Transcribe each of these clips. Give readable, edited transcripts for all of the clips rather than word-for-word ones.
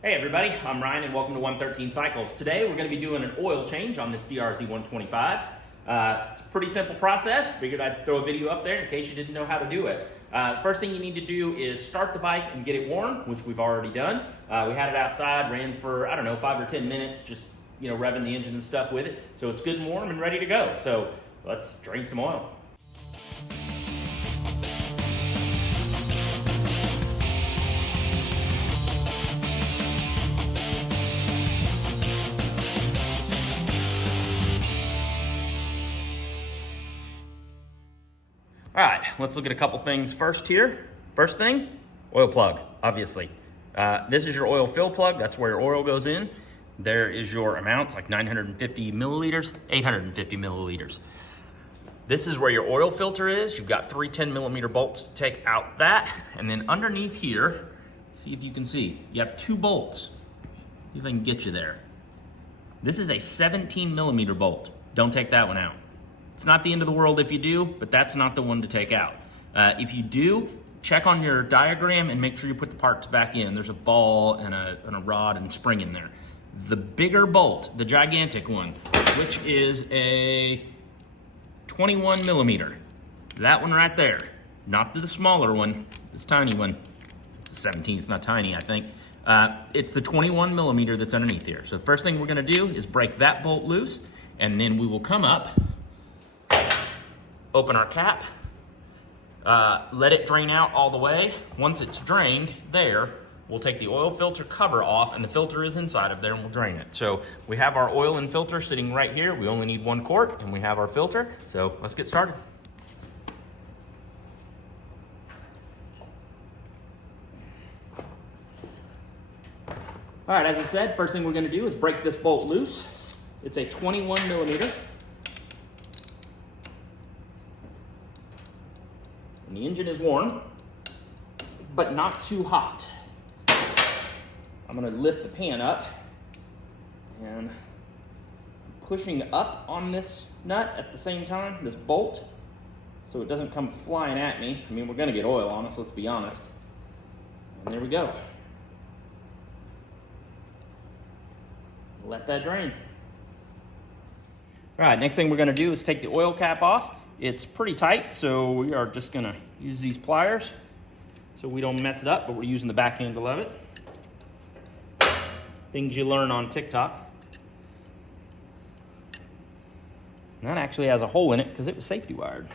Hey everybody, I'm Ryan and welcome to 113 Cycles. Today we're going to be doing an oil change on this DRZ125. It's a pretty simple process. Figured I'd throw a video up there in case you didn't know how to do it. First thing you need to do is start the bike and get it warm, which we've already done. We had it outside, ran for, 5 or 10 minutes, just revving the engine and stuff with it. So it's good and warm and ready to go. So let's drain some oil. All right, let's look at a couple things first here. First thing, oil plug, obviously. This is your oil fill plug. That's where your oil goes in. There is your amounts, like 950 milliliters, 850 milliliters. This is where your oil filter is. You've got three 10mm bolts to take out that. And then underneath here, see if you can see, you have two bolts. See if I can get you there. This is a 17mm bolt. Don't take that one out. It's not the end of the world if you do, but that's not the one to take out. If you do, check on your diagram and make sure you put the parts back in. There's a ball and a rod and spring in there. The bigger bolt, the gigantic one, which is a 21mm. That one right there, not the smaller one, this tiny one. It's a 17, it's not tiny, I think. It's the 21mm that's underneath here. So the first thing we're gonna do is break that bolt loose, and then we will come up, open our cap, let it drain out all the way. Once it's drained there, we'll take the oil filter cover off, and the filter is inside of there, and we'll drain it. So we have our oil and filter sitting right here. We only need 1 quart, and we have our filter. So let's get started. All right, as I said, first thing we're gonna do is break this bolt loose. It's a 21mm. And the engine is warm, but not too hot. I'm gonna lift the pan up and pushing up on this nut at the same time, this bolt, so it doesn't come flying at me. I mean, we're gonna get oil on us, let's be honest. And there we go. Let that drain. All right, next thing we're gonna do is take the oil cap off. It's pretty tight, so we are just gonna use these pliers so we don't mess it up, but we're using the back handle of it. Things you learn on TikTok. And that actually has a hole in it because it was safety wired.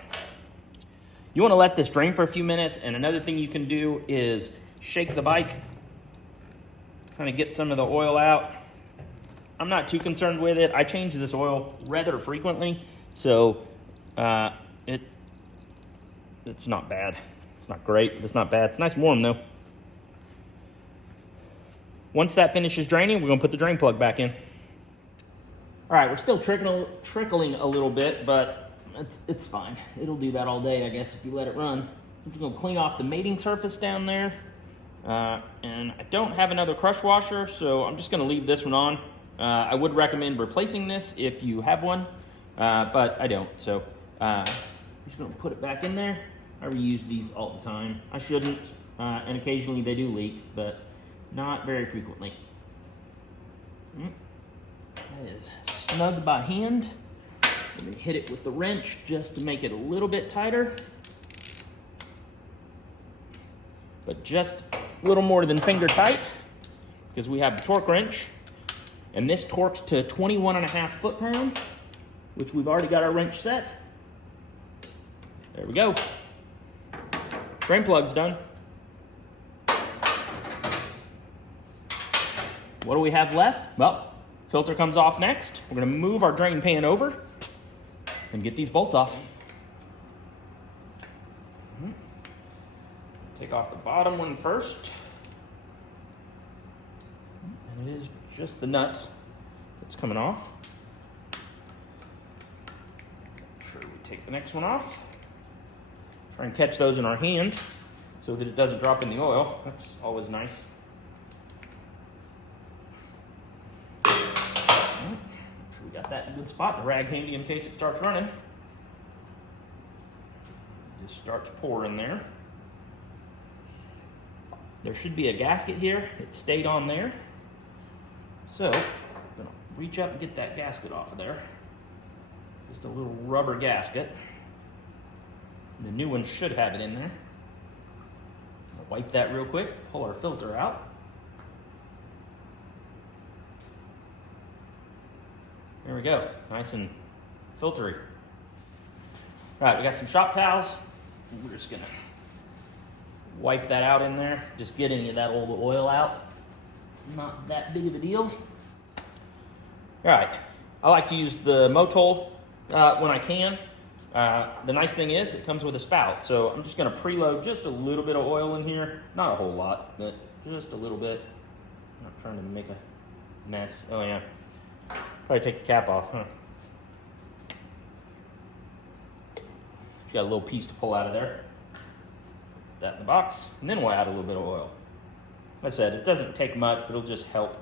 You wanna let this drain for a few minutes, and another thing you can do is shake the bike, kind of get some of the oil out. I'm not too concerned with it. I change this oil rather frequently, so it's not bad. It's not great, but it's not bad. It's nice and warm though. Once that finishes draining, we're gonna put the drain plug back in. All right, we're still trickling a little bit, but it's fine. It'll do that all day, I guess, if you let it run. I'm just gonna clean off the mating surface down there. And I don't have another crush washer, so I'm just gonna leave this one on. I would recommend replacing this if you have one, but I don't, so I'm just gonna put it back in there. I reuse these all the time. I shouldn't, and occasionally they do leak, but not very frequently. That is snug by hand. Let me hit it with the wrench just to make it a little bit tighter, but just a little more than finger tight, because we have the torque wrench, and this torques to 21.5 foot-pounds, which we've already got our wrench set. There we go. Drain plug's done. What do we have left? Well, filter comes off next. We're gonna move our drain pan over and get these bolts off. Take off the bottom one first. And it is just the nut that's coming off. Make sure we take the next one off. Try and catch those in our hand so that it doesn't drop in the oil. That's always nice. Make sure we got that in a good spot. The rag handy in case it starts running. Just starts pouring there. There should be a gasket here. It stayed on there. So, I'm gonna reach up and get that gasket off of there. Just a little rubber gasket. The new one should have it in there. I'll wipe that real quick, pull our filter out. There we go, nice and filtery. All right, we got some shop towels. We're just gonna wipe that out in there. Just get any of that old oil out. It's not that big of a deal. All right, I like to use the Motol when I can. The nice thing is it comes with a spout. So I'm just gonna preload just a little bit of oil in here. Not a whole lot, but just a little bit. I'm not trying to make a mess. Oh yeah, probably take the cap off, huh? Got a little piece to pull out of there. Put that in the box, and then we'll add a little bit of oil. Like I said, it doesn't take much, but it'll just help.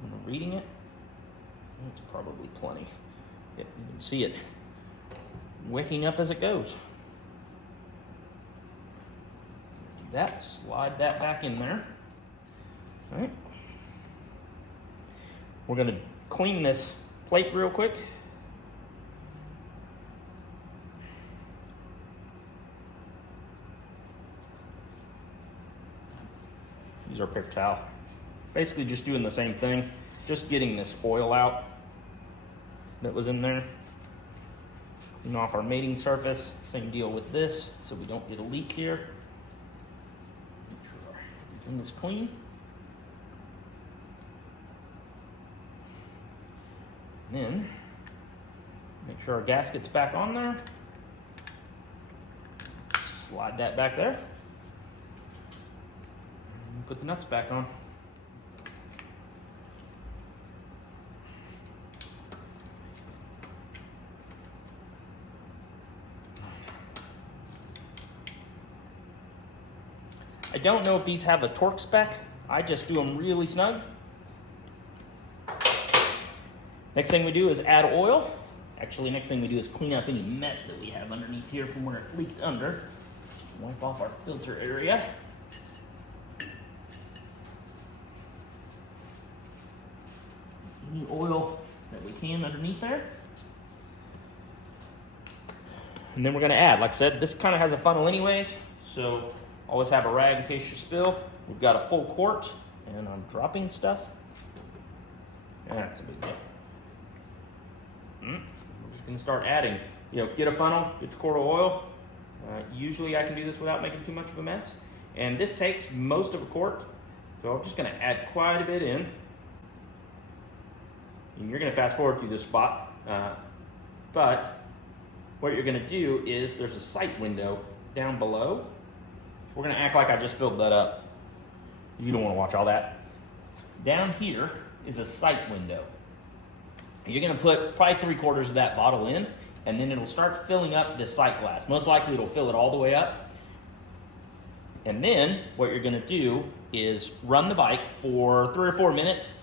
When I'm reading it, it's probably plenty. Yep, you can see it wicking up as it goes. Do that, slide that back in there. All right. We're gonna clean this plate real quick. Use our paper towel. Basically just doing the same thing, just getting this oil out that was in there. Clean off our mating surface. Same deal with this, so we don't get a leak here. Make sure everything is clean. And then, make sure our gasket's back on there. Slide that back there. Put the nuts back on. I don't know if these have a torque spec. I just do them really snug. Next thing we do is add oil. Actually, next thing we do is clean up any mess that we have underneath here from where it leaked under. Wipe off our filter area. Any oil that we can underneath there. And then we're gonna add, like I said, this kind of has a funnel anyways, so always have a rag in case you spill. We've got a full quart, and I'm dropping stuff. That's a big deal. We're just gonna start adding. You know, get a funnel, get your quart of oil. Usually I can do this without making too much of a mess. And this takes most of a quart, so I'm just gonna add quite a bit in. And you're gonna fast forward through this spot, but what you're gonna do is there's a sight window down below. We're gonna act like I just filled that up. You don't wanna watch all that. Down here is a sight window. You're gonna put probably 3/4 of that bottle in, and then it'll start filling up this sight glass. Most likely it'll fill it all the way up. And then what you're gonna do is run the bike for 3 or 4 minutes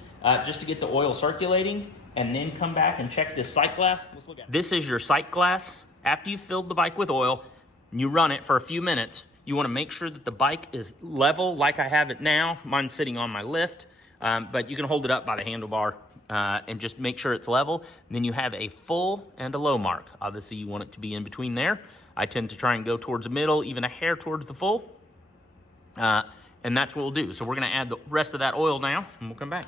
just to get the oil circulating, and then come back and check this sight glass. Let's look at it. This is your sight glass. After you've filled the bike with oil, and you run it for a few minutes, you wanna make sure that the bike is level like I have it now. Mine's sitting on my lift, but you can hold it up by the handlebar and just make sure it's level. And then you have a full and a low mark. Obviously you want it to be in between there. I tend to try and go towards the middle, even a hair towards the full. And that's what we'll do. So we're gonna add the rest of that oil now, and we'll come back.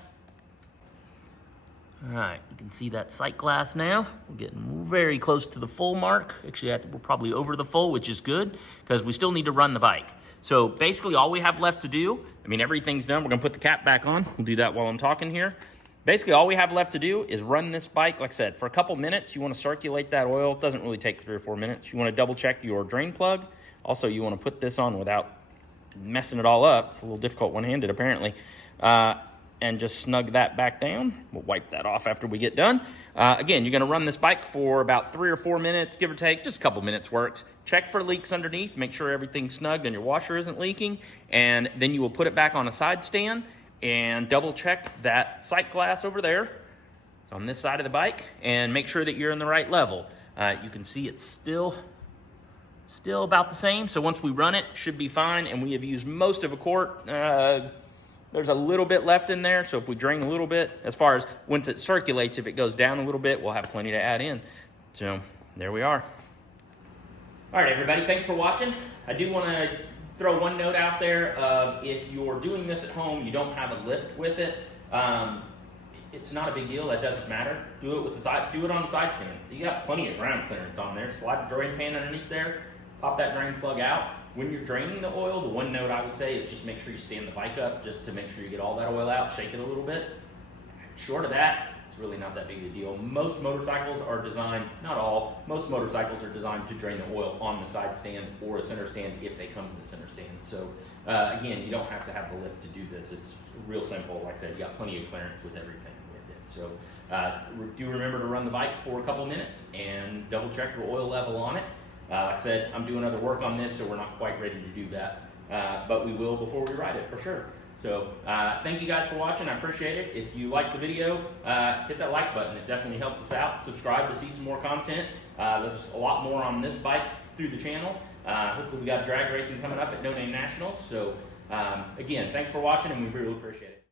All right, you can see that sight glass now. We're getting very close to the full mark. Actually, we're probably over the full, which is good, because we still need to run the bike. So basically all we have left to do, I mean, everything's done. We're gonna put the cap back on. We'll do that while I'm talking here. Basically all we have left to do is run this bike, like I said, for a couple minutes. You wanna circulate that oil. It doesn't really take 3 or 4 minutes. You wanna double check your drain plug. Also, you wanna put this on without messing it all up. It's a little difficult one-handed apparently. And just snug that back down. We'll wipe that off after we get done. Again, you're gonna run this bike for about 3 or 4 minutes, give or take, just a couple minutes works. Check for leaks underneath, make sure everything's snugged and your washer isn't leaking, and then you will put it back on a side stand and double check that sight glass over there. It's on this side of the bike, and make sure that you're in the right level. You can see it's still about the same, so once we run it, should be fine, and we have used most of a quart, There's a little bit left in there, so if we drain a little bit, as far as once it circulates, if it goes down a little bit, we'll have plenty to add in. So there we are. All right, everybody, thanks for watching. I do want to throw one note out there of if you're doing this at home, you don't have a lift with it, it's not a big deal. That doesn't matter. Do it with the side. Do it on the side stand. You got plenty of ground clearance on there. Slide the drain pan underneath there. Pop that drain plug out. When you're draining the oil, the one note I would say is just make sure you stand the bike up, just to make sure you get all that oil out. Shake it a little bit. Short of that, it's really not that big of a deal. Most motorcycles are designed, not all, most motorcycles are designed to drain the oil on the side stand or a center stand if they come to the center stand. So again, you don't have to have the lift to do this. It's real simple. Like I said, you got plenty of clearance with everything with it. So do remember to run the bike for a couple minutes and double check your oil level on it. Like I said, I'm doing other work on this, so we're not quite ready to do that. But we will before we ride it, for sure. So thank you guys for watching. I appreciate it. If you liked the video, hit that like button. It definitely helps us out. Subscribe to see some more content. There's a lot more on this bike through the channel. Hopefully we got drag racing coming up at No Name Nationals. So again, thanks for watching, and we really appreciate it.